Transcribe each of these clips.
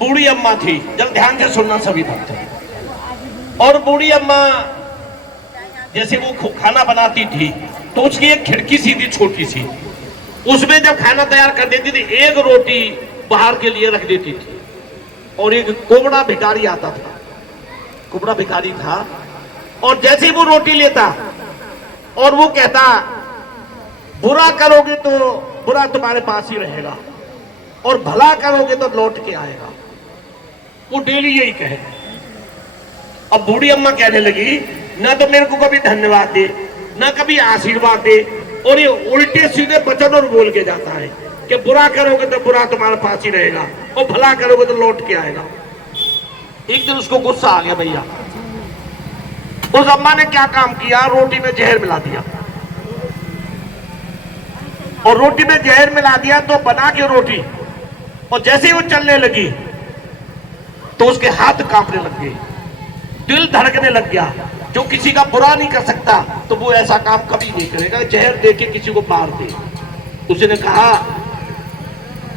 बूढ़ी अम्मा थी, जब ध्यान से सुनना सभी भक्त। और बूढ़ी अम्मा जैसे वो खाना बनाती थी तो उसकी एक खिड़की सी थी छोटी सी, उसमें जब खाना तैयार कर देती थी एक रोटी बाहर के लिए रख देती थी। और एक कोबड़ा भिखारी आता था, कोबड़ा भिखारी था, और जैसे ही वो रोटी लेता और वो कहता बुरा करोगे तो बुरा तुम्हारे पास ही रहेगा और भला करोगे तो लौट के आएगा। वो डेली यही कहे। अब बूढ़ी अम्मा कहने लगी ना तो मेरे को कभी धन्यवाद दे ना कभी आशीर्वाद दे, और ये उल्टे सीधे वचन और बोल के जाता है कि बुरा करोगे तो बुरा तुम्हारे पास ही रहेगा और भला करोगे तो लौट के आएगा। एक दिन उसको गुस्सा आ गया भैया। उस अम्मा ने क्या काम किया, रोटी में जहर मिला दिया, और रोटी में जहर मिला दिया तो बना के रोटी, और जैसे ही वो चलने लगी तो उसके हाथ कांपने लग गए, दिल धड़कने लग गया। जो किसी का बुरा नहीं कर सकता तो वो ऐसा काम कभी नहीं करेगा, जहर दे के किसी को मार दे। उसने कहा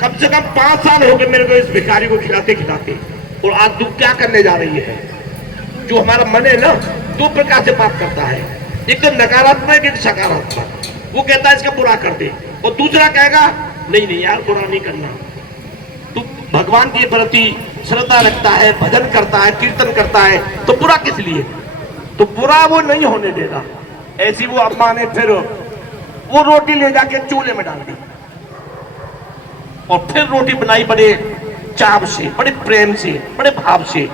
कम से कम 5 साल हो गए मेरे को इस भिखारी को खिलाते खिलाते, और आज तू क्या करने जा रही है। जो हमारा मन है ना 2 प्रकार से बात करता है, एक तो नकारात्मक एक सकारात्मक। वो कहता है इसका बुरा कर दे, और दूसरा कहेगा नहीं नहीं यार बुरा नहीं करना। तू भगवान के प्रति श्रद्धा रखता है, भजन करता है, कीर्तन करता है, तो बुरा किस लिए, तो बुरा वो नहीं होने देगा। ऐसी वो अम्मा ने फिर वो रोटी ले जाके चूल्हे में डाल दी, और फिर रोटी बनाई बड़े चाव से, बड़े प्रेम से, बड़े भाव से।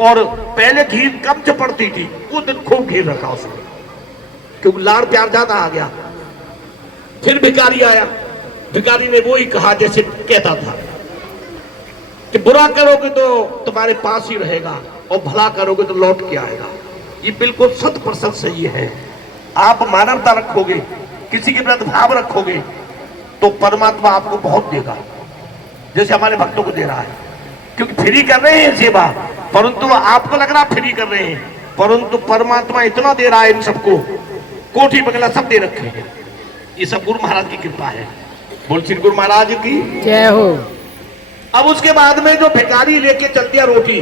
और पहले घी कम से पड़ती थी, वो दिन खूब घी रखा उसने, क्योंकि लाड़ प्यार ज्यादा आ गया। फिर भिखारी आया, भिखारी ने वो ही कहा जैसे कहता था कि बुरा करोगे तो तुम्हारे पास ही रहेगा और भला करोगे तो लौट के आएगा। ये बिल्कुल 100% सही है। आप मानवता रखोगे, किसी के प्रति भाव रखोगे तो परमात्मा आपको बहुत देगा, जैसे हमारे भक्तों को दे रहा है। क्योंकि फ्री कर रहे हैं सेवा, परंतु आपको लग रहा फ्री कर रहे हैं, परंतु परमात्मा इतना दे रहा है इन सबको, कोठी बंगला सब दे रखे हैं। ये सब गुरु महाराज की कृपा है। बोल श्री गुरु महाराज की जय हो। अब उसके बाद में जो भिखारी लेके चल दिया रोटी,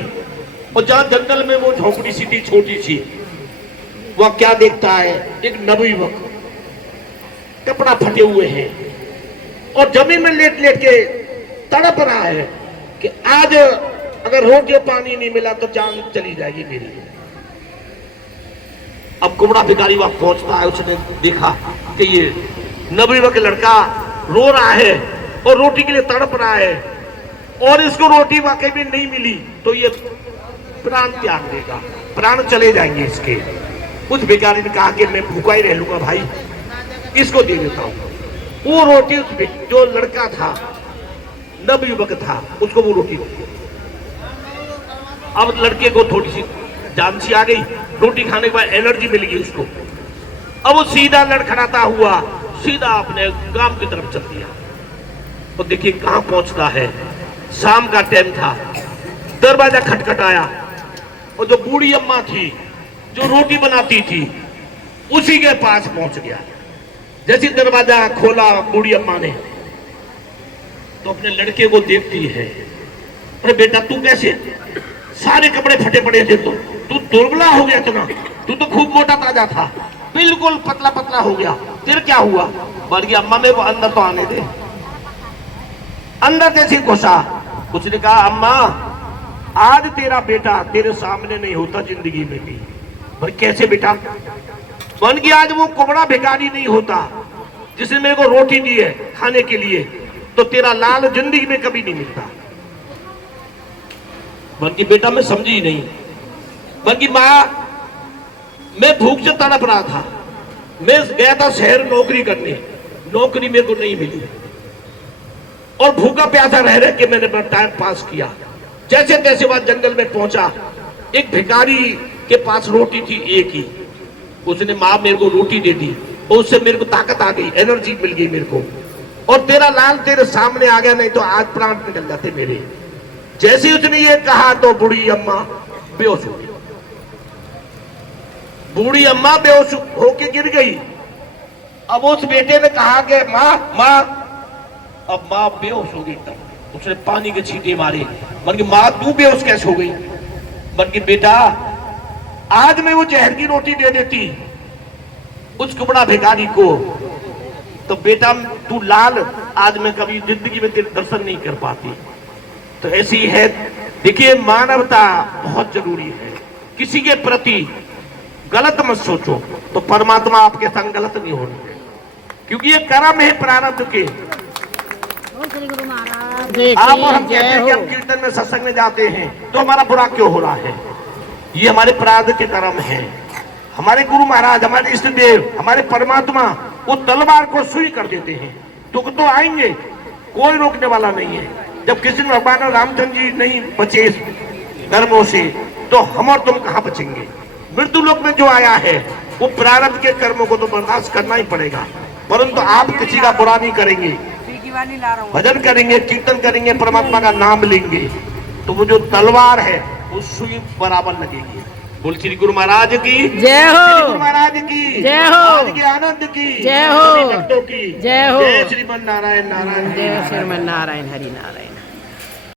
और जहां जंगल में वो झोपड़ी सी थी छोटी सी, वह क्या देखता है, एक नवयुवक कपड़ा फटे हुए हैं और जमीन में लेट लेट के तड़प रहा है कि आज अगर रोटी पानी नहीं मिला तो जान चली जाएगी मेरी। अब कुबड़ा भिखारी वहां पहुंचता है, उसने देखा कि ये नवयुवक लड़का रो रहा है और रोटी के लिए तड़प रहा है, और इसको रोटी वाकई में नहीं मिली तो ये प्राण त्याग देगा, प्राण चले जाएंगे इसके। उस भिखारी ने कहा कि मैं भूखा ही रह लूंगा भाई, इसको दे देता हूं। वो रोटी जो लड़का था, नवयुवक था, उसको वो रोटी दी। अब लड़के को थोड़ी सी जान सी आ गई, रोटी खाने के बाद एनर्जी मिल गई उसको। अब वो सीधा लड़खड़ाता हुआ सीधा अपने गांव की तरफ चल दिया। और देखिए कहां पहुंचता है, शाम का टाइम था, दरवाजा खटखटाया, और जो बूढ़ी अम्मा थी जो रोटी बनाती थी उसी के पास पहुंच गया। जैसे दरवाजा खोला बूढ़ी अम्मा ने तो अपने लड़के को देखती है, अरे बेटा तू कैसे, सारे कपड़े फटे पड़े थे, तू दुर्बला हो गया इतना, तू तो खूब मोटा ताजा था, बिल्कुल पतला पतला हो गया, तेरे क्या हुआ। बढ़ गया अम्मा मेरे को अंदर तो आने दे। अंदर जैसे घुसा, उसने कहा अम्मा आज तेरा बेटा तेरे सामने नहीं होता जिंदगी में भी। पर कैसे बेटा। बन गया आज वो कुबड़ा भिखारी नहीं होता जिसने मेरे को रोटी दी है खाने के लिए, तो तेरा लाल जिंदगी में कभी नहीं मिलता। बल्कि बेटा मैं समझी ही नहीं। बल्कि माँ मैं भूख से तड़प रहा था, मैं गया था शहर नौकरी करने, नौकरी मेरे को नहीं मिली, और भूखा प्यासा रह रहे कि मैंने अपना टाइम पास किया। जैसे तैसे वहां जंगल में पहुंचा, एक भिखारी के पास रोटी थी एक ही, उसने माँ मेरे को रोटी दे दी और उससे मेरे को ताकत आ गई, एनर्जी मिल गई मेरे को, और तेरा लाल तेरे सामने आ गया, नहीं तो आज प्राण निकल जाते मेरे। जैसे उसने ये कहा तो बूढ़ी अम्मा बेहोश हो गई। बूढ़ी अम्मा बेहोश होके गिर गई। अब उस बेटे ने कहा कि माँ माँ, अब माँ बेहोश हो गई। तब उसने पानी के छींटे मारे, मन की माँ तू बेहोश कैसे हो गई? मन की बेटा आज मैं वो जहर की रोटी दे देती उस कुबड़ा भिखारी को, तो बेटा तू लाल आज मैं कभी जिंदगी में तेरे दर्शन नहीं कर पाती। तो ऐसी है, देखिए मानवता बहुत जरूरी है। किसी के प्रति गलत मत सोचो तो परमात्मा आपके संग गलत नहीं होने, क्योंकि ये कर्म है प्रारब्ध के। आप और हम कहते हैं कि हम कीर्तन में सत्संग में जाते हैं तो हमारा बुरा क्यों हो रहा है? ये हमारे प्रारब्ध के कर्म है। हमारे गुरु महाराज, हमारे इष्ट देव, हमारे परमात्मा वो तलवार को सुई कर देते हैं। दुख तो आएंगे, कोई रोकने वाला नहीं है। जब कृष्ण भगवान और रामचंद्र जी नहीं बचे इस कर्मों से, तो हम और तुम कहां बचेंगे? मृत्यु लोक में जो आया है वो प्रारब्ध के कर्मों को तो बर्दाश्त करना ही पड़ेगा, परंतु आप किसी का बुरा नहीं करेंगे, भजन करेंगे, कीर्तन करेंगे, परमात्मा का नाम लेंगे, तो वो जो तलवार है वो सुई बराबर लगेगी। बोल श्री गुरु महाराज की जय हो, गुरु महाराज की जय हो, आज के आनंद की जय हो, भक्तों की जय हो, जय श्रीमन नारायण नारायण, जय श्रीमन नारायण हरि नारायण।